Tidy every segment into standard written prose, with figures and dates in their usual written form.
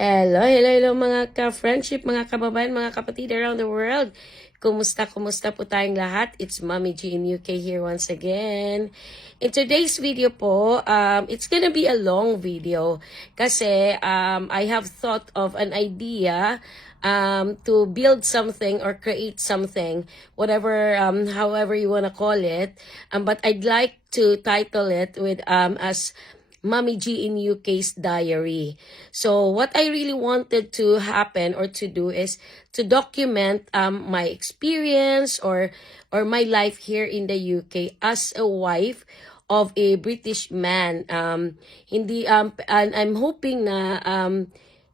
Hello mga ka-friendship, mga kababayan, mga kapatid around the world. Kumusta po tayong lahat? It's Mommy G in UK here once again. In today's video po, it's gonna be a long video kasi I have thought of an idea to build something or create something, whatever, however you wanna call it. But I'd like to title it with as Mommy G in UK's diary. So what I really wanted to happen or to do is to document my experience or my life here in the UK as a wife of a British man. And I'm hoping na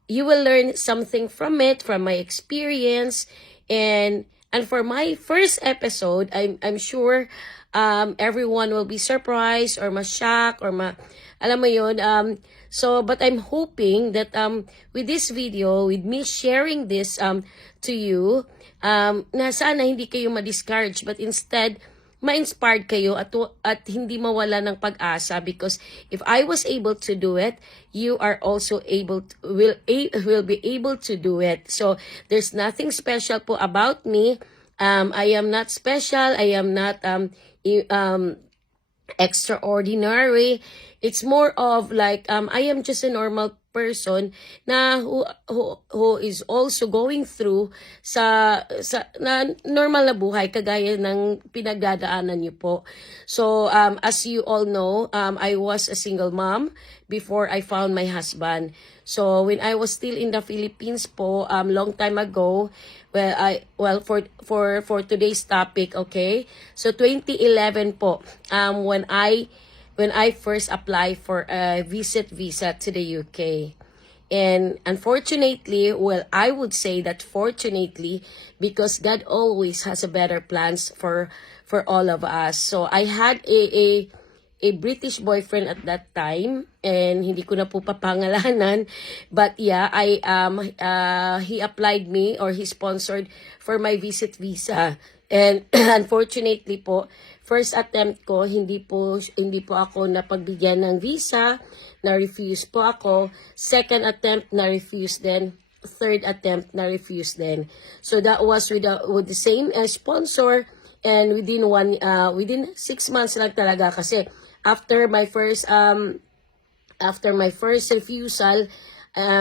you will learn something from it, from my experience, and for my first episode, I'm sure everyone will be surprised or ma-shock or alam mo yun, but I'm hoping that with this video, with me sharing this to you, na sana hindi kayo ma-discourage, but instead ma-inspired kayo at hindi mawala ng pag-asa, because if I was able to do it, you are also will be able to do it. So there's nothing special po about me. I am not special. I am not extraordinary. It's more of like I am just a normal person na who is also going through sa na normal na buhay kagaya ng pinagdadaanan niyo po. So as you all know, I was a single mom before I found my husband. So when I was still in the Philippines po, long time ago, for today's topic, okay? So 2011 po, when I first applied for a visit visa to the UK. And unfortunately, I would say that fortunately, because God always has a better plans for all of us. So I had a British boyfriend at that time, and hindi ko na po papangalanan, but yeah, he applied me, or he sponsored for my visit visa. And unfortunately po, first attempt ko, hindi po ako napagbigyan ng visa, na-refuse po ako. Second attempt, na-refuse din. Third attempt, na-refuse din. So that was with the same sponsor, and within 6 months lang talaga, kasi after my first refusal,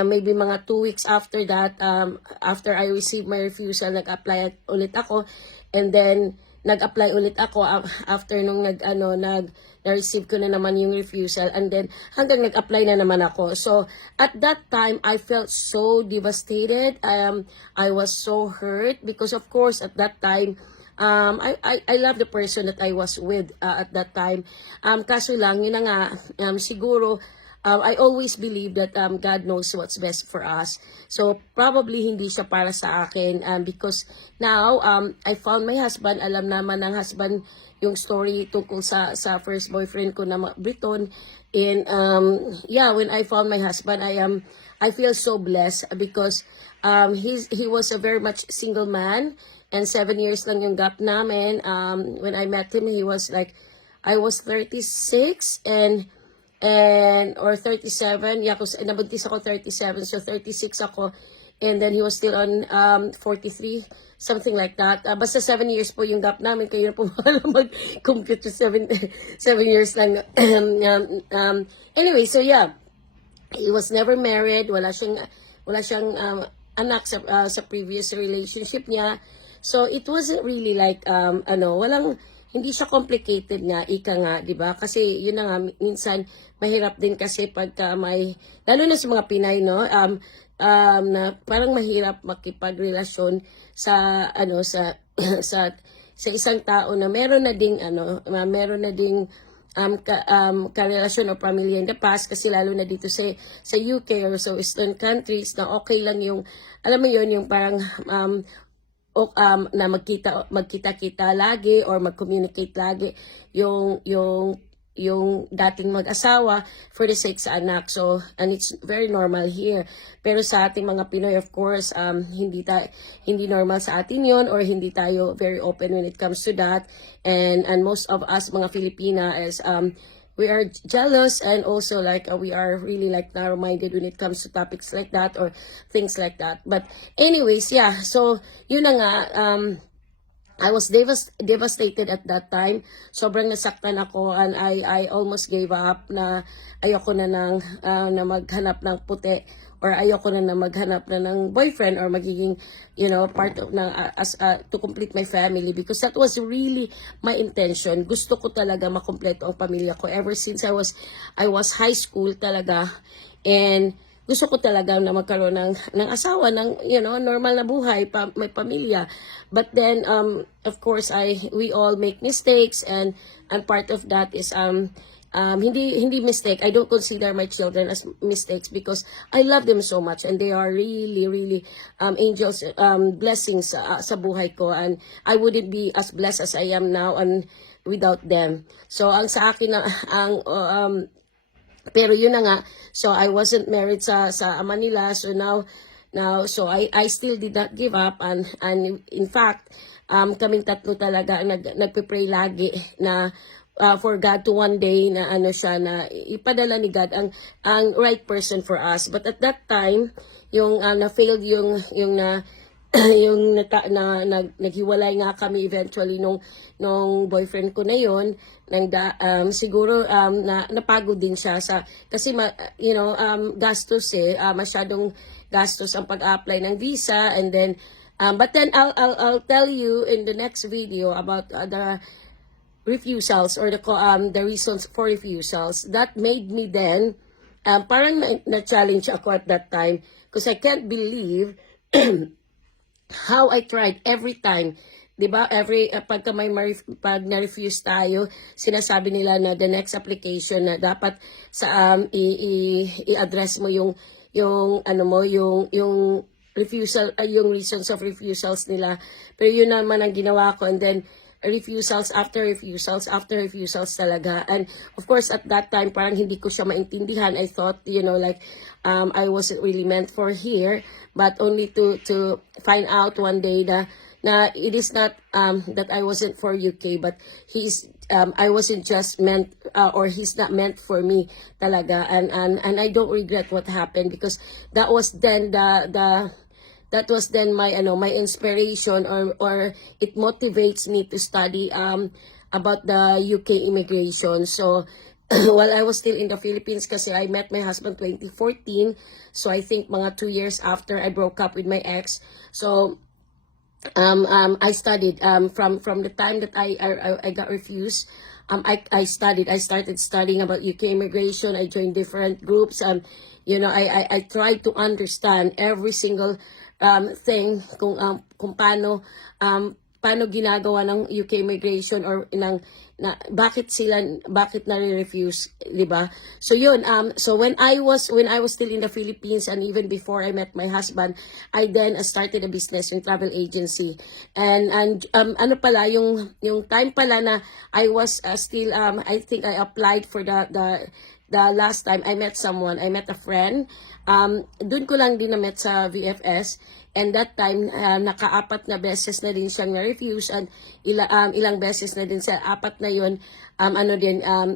maybe mga 2 weeks after that, after I received my refusal, nag-apply ulit ako. And then nag-apply ulit ako after nung na-receive ko na naman yung refusal, and then hanggang nag-apply na naman ako. So at that time, I felt so devastated. I was so hurt because of course at that time, I love the person that I was with at that time. Kaso lang, yun na nga, siguro, I always believe that God knows what's best for us. So probably hindi siya para sa akin, because now I found my husband. Alam naman ng husband yung story tungkol sa first boyfriend ko na Briton. And yeah, when I found my husband, I feel so blessed because he was a very much single man, and 7 years lang yung gap namin. When I met him, he was like, I was 36 or 37, yeah, kasi nabuntis ako 37, so 36 ako, and then he was still on 43, something like that. Basta 7 years po yung gap namin, kayo na po mag-compute 7 years lang. Anyway, so yeah, he was never married, wala siyang anak sa previous relationship niya. So it wasn't really like hindi siya complicated nga, ika nga, di ba? Kasi yun na nga, minsan mahirap din kasi pagka lalo na sa mga Pinay, no? Na parang mahirap makipagrelasyon sa sa isang tao na meron na ding karelasyon o pamilya in the past, kasi lalo na dito sa UK or sa Western countries, na okay lang yung, alam mo yun, yung parang na magkita-kita lagi or mag-communicate lagi yung dating mag-asawa for the sake sa anak. So, and it's very normal here. Pero sa ating mga Pinoy, of course, hindi normal sa atin yon, or hindi tayo very open when it comes to that. And most of us mga Filipina is we are jealous, and also like we are really like narrow-minded when it comes to topics like that or things like that. But anyways, yeah, so yun na nga, I was devastated at that time. Sobrang nasaktan ako, and I almost gave up na ayoko na na maghanap ng puti, or ayoko na maghanap na ng boyfriend or magiging, part of to complete my family, because that was really my intention. Gusto ko talaga makompleto ang pamilya ko ever since I was high school talaga, and gusto ko talaga na magkaroon ng asawa, ng normal na buhay, may pamilya. But then of course we all make mistakes, and part of that is hindi mistake. I don't consider my children as mistakes, because I love them so much, and they are really really angels, blessings sa buhay ko, and I wouldn't be as blessed as I am now and without them. So ang sa akin pero yun na nga, so I wasn't married sa ama nila, so now so I still did not give up, and in fact kaming tatlo talaga nagpe-pray lagi na for God to one day na na ipadala ni God ang right person for us. But at that time, yung na-failed yung yung naghiwalay nga kami eventually nung boyfriend ko na yon, siguro napagod din siya kasi gastos masyadong gastos ang pag-apply ng visa, and then but then I'll tell you in the next video about the refusals, or the reasons for refusals that made me then parang na-challenge ako at that time, because I can't believe how I tried every time, 'di ba? Pag na-refuse tayo, sinasabi nila na the next application na dapat sa i-address mo yung refusal, yung reasons of refusals nila. Pero yun naman ang ginawa ko, and then refusals after refusals after refusals talaga. And of course at that time parang hindi ko siya maintindihan. I thought I wasn't really meant for here, but only to find out one day na it is not that I wasn't for UK, but I wasn't just meant or he's not meant for me talaga, and I don't regret what happened, because that was then that was then my my inspiration, or it motivates me to study about the UK immigration. So while I was still in the Philippines, kasi I met my husband 2014, so I think mga 2 years after I broke up with my ex. So I studied from the time that I got refused. I started studying about UK immigration. I joined different groups. I tried to understand every single thing kung paano ginagawa ng UK immigration, or bakit nare-refuse, 'di ba? So yun, so when I was still in the Philippines, and even before I met my husband, I then started a business in travel agency, and ano pala yung time pala na I was still I think I applied for the last time I met someone, I met a friend. Doon ko lang din na-met sa VFS, and that time naka-4 na beses na din siyang na-refuse, and ilang beses na din sa 4 na yun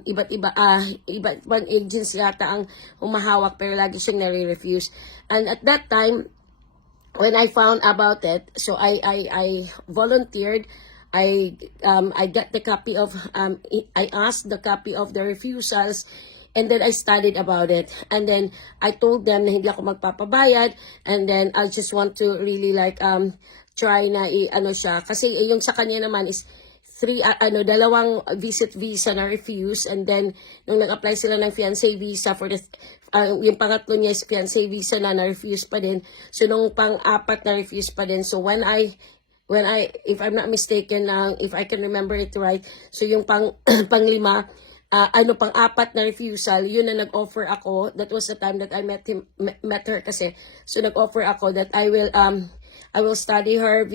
iba't ibang agency yata ang humahawak, pero lagi siyang nare-refuse. And at that time when I found about it, so I volunteered. I got the copy of I asked the copy of the refusals, and then I studied about it, and then I told them na hindi ako magpapabayad, and then I just want to really try na siya, kasi yung sa kanya naman is 2 visit visa na refuse, and then nung nag-apply sila ng fiancé visa for the yung pangatlo niya is fiancé visa na refuse pa din, so nung pang-4 na refuse pa din. So when I if I'm not mistaken, if I can remember it right, so yung pang-5 pang-4 na refusal, yun na nag-offer ako. That was the time that I met her kasi. So nag-offer ako that I will study her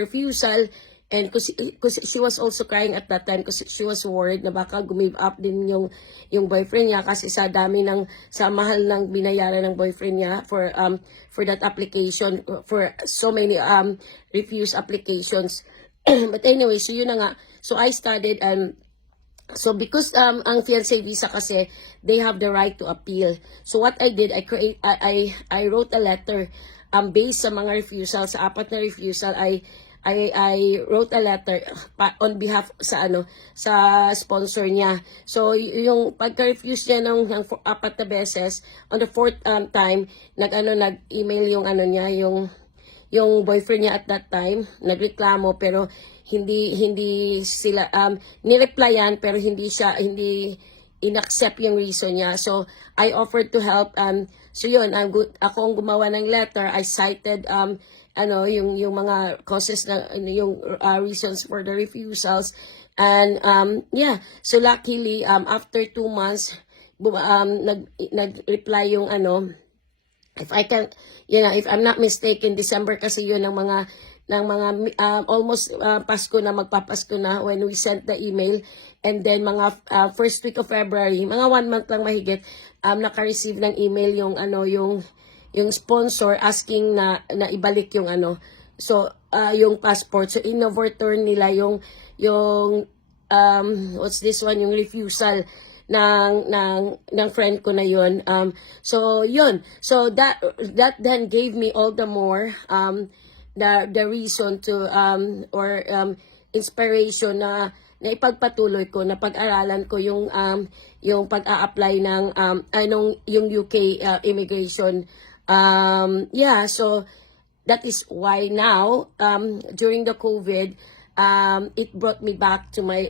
refusal, and kasi she was also crying at that time, kasi she was worried na baka give up din yung boyfriend niya, kasi sa mahal ng binayaran ng boyfriend niya for that application, for so many refuse applications. But anyway, so yun na nga. So I studied, and So because ang fiancé visa kasi, they have the right to appeal. So what I did, I wrote a letter based sa mga refusal, sa 4 na refusal. I wrote a letter on behalf sa sa sponsor niya. So yung pagka-refuse niya ng 4 na beses, on the 4th time nag-email yung niya, yung boyfriend niya at that time, nagreklamo pero hindi sila nireplyan, pero hindi inaccept yung reason niya. So I offered to help. So yun, ako ang gumawa ng letter. I cited yung mga causes na yung reasons for the refusals. And yeah, so luckily after 2 months nag-reply yung if I can, if I'm not mistaken, December kasi yun ng mga almost Pasko na, magpapasko na when we sent the email. And then mga first week of February, mga 1 month lang mahigit, naka-receive ng email yung sponsor asking na ibalik yung yung passport. So in-overturn nila yung what's this one, yung refusal ng friend ko na yun. So yun, so that then gave me all the more the reason to inspiration na ipagpatuloy ko, na pag-aralan ko yung pag-a-apply ng yung UK immigration. Yeah, so that is why now during the COVID, it brought me back to my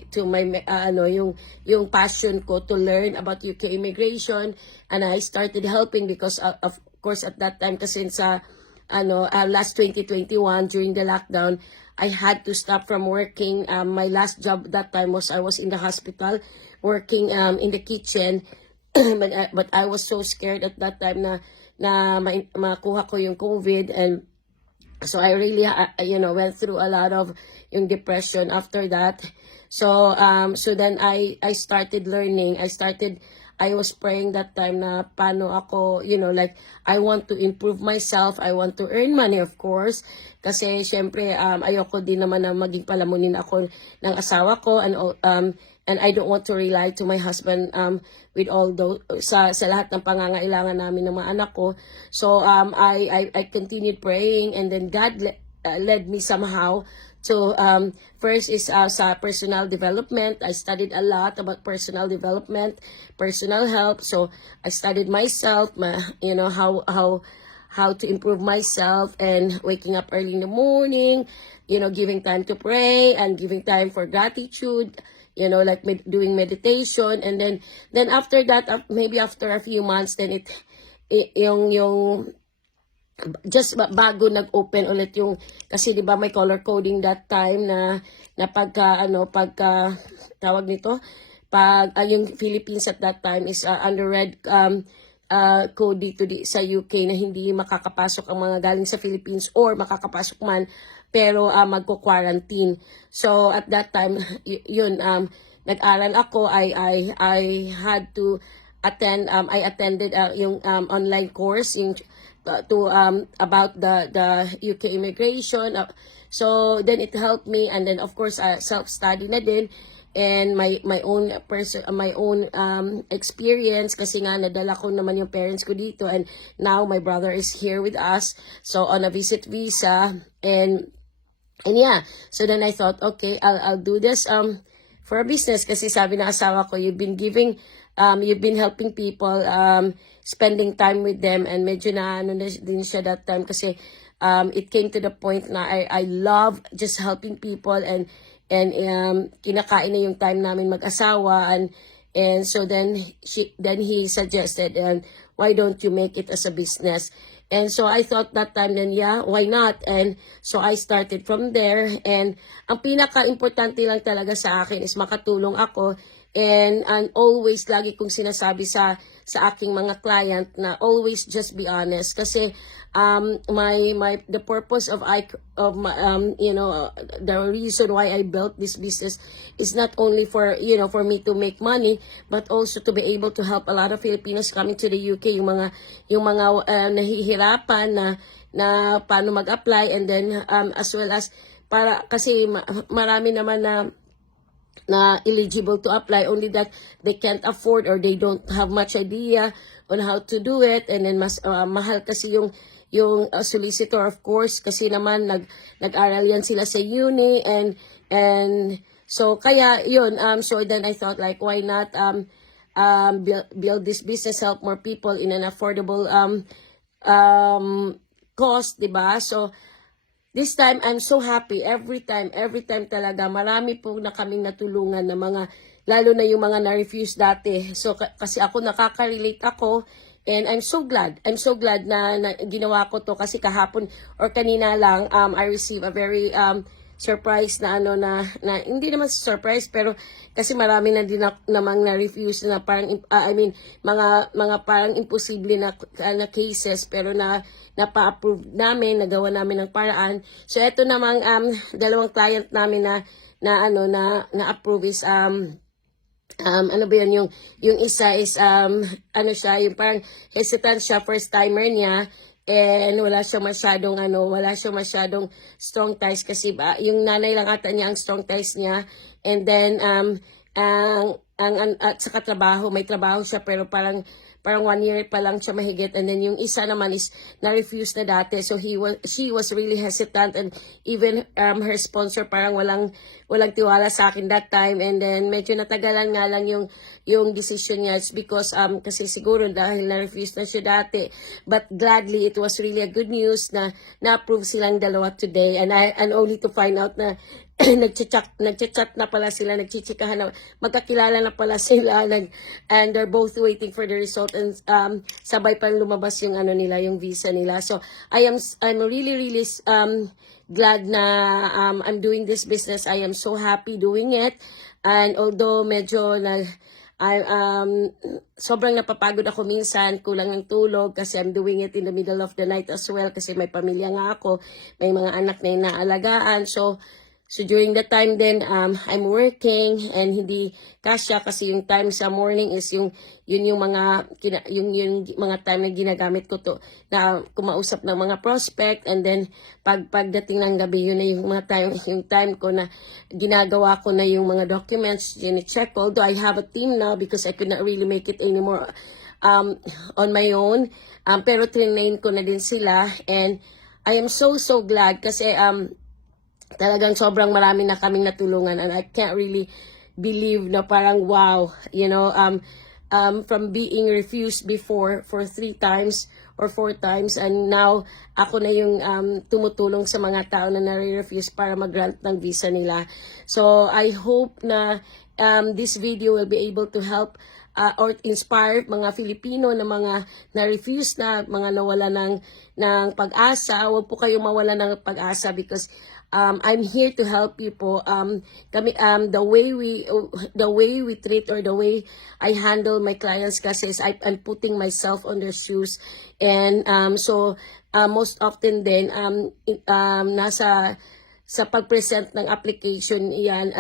yung passion ko to learn about UK immigration, and I started helping because of course at that time kasi sa last 2021 during the lockdown, I had to stop from working. My last job that time was I was in the hospital working in the kitchen. but I was so scared at that time na makuha ko yung COVID, and so I really went through a lot of yung depression after that. So then I started learning. I was praying that time na paano ako, like I want to improve myself. I want to earn money, of course. Kasi syempre ayoko din naman na maging palamunin ako ng asawa ko, and I don't want to rely to my husband with all those sa lahat ng pangangailangan namin ng mga anak ko. So I continued praying, and then God led me somehow to first is sa personal development. I studied a lot about personal development, personal health. So I studied myself, how to improve myself, and waking up early in the morning, giving time to pray and giving time for gratitude, like doing meditation. And then after that, maybe after a few months, then yung just bago nag-open ulit yung, kasi 'di ba may color coding that time na pagka tawag nito, yung Philippines at that time is under red code dito sa UK, na hindi makakapasok ang mga galing sa Philippines, or makakapasok man pero magko-quarantine. So at that time yun, nag-aral ako. I had to attend, I attended yung online course about the UK immigration. So then it helped me, and then of course self-study na din, and my own experience, kasi nga nadala ko naman yung parents ko dito, and now my brother is here with us, so on a visit visa, and yeah, so then I thought, okay, I'll do this for a business, kasi sabi ng asawa ko, you've been helping people, spending time with them, and medyo na din siya that time, kasi it came to the point na I love just helping people, and kinakain na yung time namin mag-asawa, and so then he suggested, why don't you make it as a business? And so I thought that time, then yeah, why not? And so I started from there, and ang pinaka-importante lang talaga sa akin is makatulong ako, and always lagi kong sinasabi sa aking mga client na always just be honest, kasi the purpose of my the reason why I built this business is not only for for me to make money, but also to be able to help a lot of Filipinos coming to the UK, yung mga nahihirapan na paano mag-apply, and then as well as kasi marami naman na na eligible to apply, only that they can't afford or they don't have much idea on how to do it. And then mas mahal kasi yung solicitor, of course, kasi naman nag-aral yan sila sa uni, and so kaya yun, so then I thought like, why not build this business, help more people in an affordable cost, diba? So this time, I'm so happy. Every time talaga, marami po na kaming natulungan na mga, lalo na yung mga na-refuse dati. So, kasi ako, nakaka-relate ako, and I'm so glad na ginawa ko to, kasi kahapon or kanina lang, I received a very surprise na hindi naman surprise, pero kasi marami na din namang na-refuse na parang, mga parang imposible na cases, pero napa-approve namin, nagawa namin ng paraan. So, eto namang dalawang client namin na-approve is, ano ba yun, yung isa is, siya, yung parang hesitant siya, first timer niya, and wala siyang masyadong strong ties, kasi yung nanay lang ata niya ang strong ties niya, and then, at sa katrabaho, may trabaho siya, pero parang 1 year pa lang siya mahigit, and then yung isa naman is na-refuse na dati, so she was really hesitant, and even her sponsor parang walang tiwala sa akin that time, and then medyo natagalan nga lang yung decision niya. It's because kasi siguro dahil na-refuse na siya dati, but gladly it was really a good news na na-approve silang dalawa today, and only to find out na nagchat na pala sila, nagchichikahan na, magkakilala na pala sila, and they're both waiting for the result, and sabay pa lumabas yung nila, yung visa nila. So I'm really glad na I'm doing this business. I am so happy doing it, and although medyo sobrang napapagod ako minsan, kulang ng tulog, kasi I'm doing it in the middle of the night as well, kasi may pamilya nga ako, may mga anak na inaalagaan. So during that time then, I'm working, and hindi kasya, kasi yung time sa morning is yung mga time na ginagamit ko to na kumausap ng mga prospect, and then pagdating ng gabi, yun na yung time ko na ginagawa ko na yung mga documents, gine-check. Although I have a team now, because I could not really make it anymore on my own, pero train ko na din sila, and I am so glad, kasi talagang sobrang marami na kaming natulungan, and I can't really believe na parang wow, from being refused before for 3 times or 4 times, and now ako na yung tumutulong sa mga tao na nare-refuse para mag-grant ng visa nila. So I hope na this video will be able to help or inspire mga Filipino na mga na-refuse na, mga nawala ng pag-asa. Huwag po kayong mawala ng pag-asa, because I'm here to help you po. The way we treat, or the way I handle my clients, kasi is I'm putting myself on their shoes, and so most often din nasa sa pag-present ng application iyan,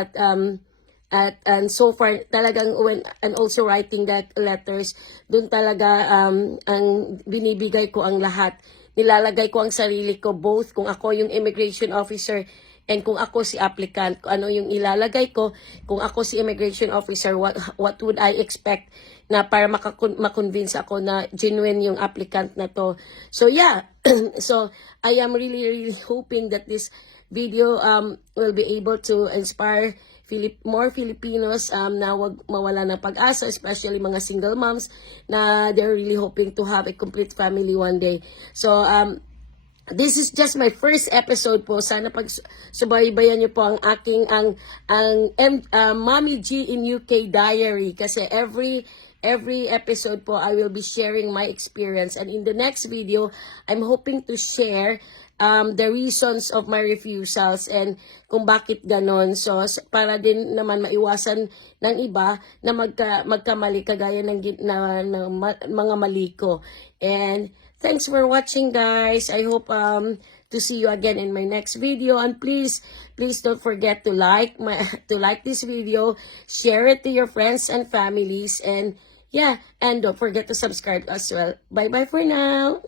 and so far talagang and also writing the letters, dun talaga ang binibigay ko ang lahat. Nilalagay ko ang sarili ko, both kung ako yung immigration officer and kung ako si applicant, kung ano yung ilalagay ko. Kung ako si immigration officer, what would I expect na para makonvince ako na genuine yung applicant na to. So yeah, so I am really hoping that this video will be able to inspire more Filipinos na wag mawala ng pag-asa, especially mga single moms na they're really hoping to have a complete family one day. So this is just my first episode po. Sana subaybayan niyo po ang aking Mommy G in UK diary, kasi every episode po I will be sharing my experience, and in the next video I'm hoping to share the reasons of my refusals and kung bakit ganon. So para din naman maiwasan ng iba na magkamali kagaya ng mga mali ko. And thanks for watching, guys. I hope to see you again in my next video, and please don't forget to like this video, share it to your friends and families, and yeah, and don't forget to subscribe as well. Bye for now.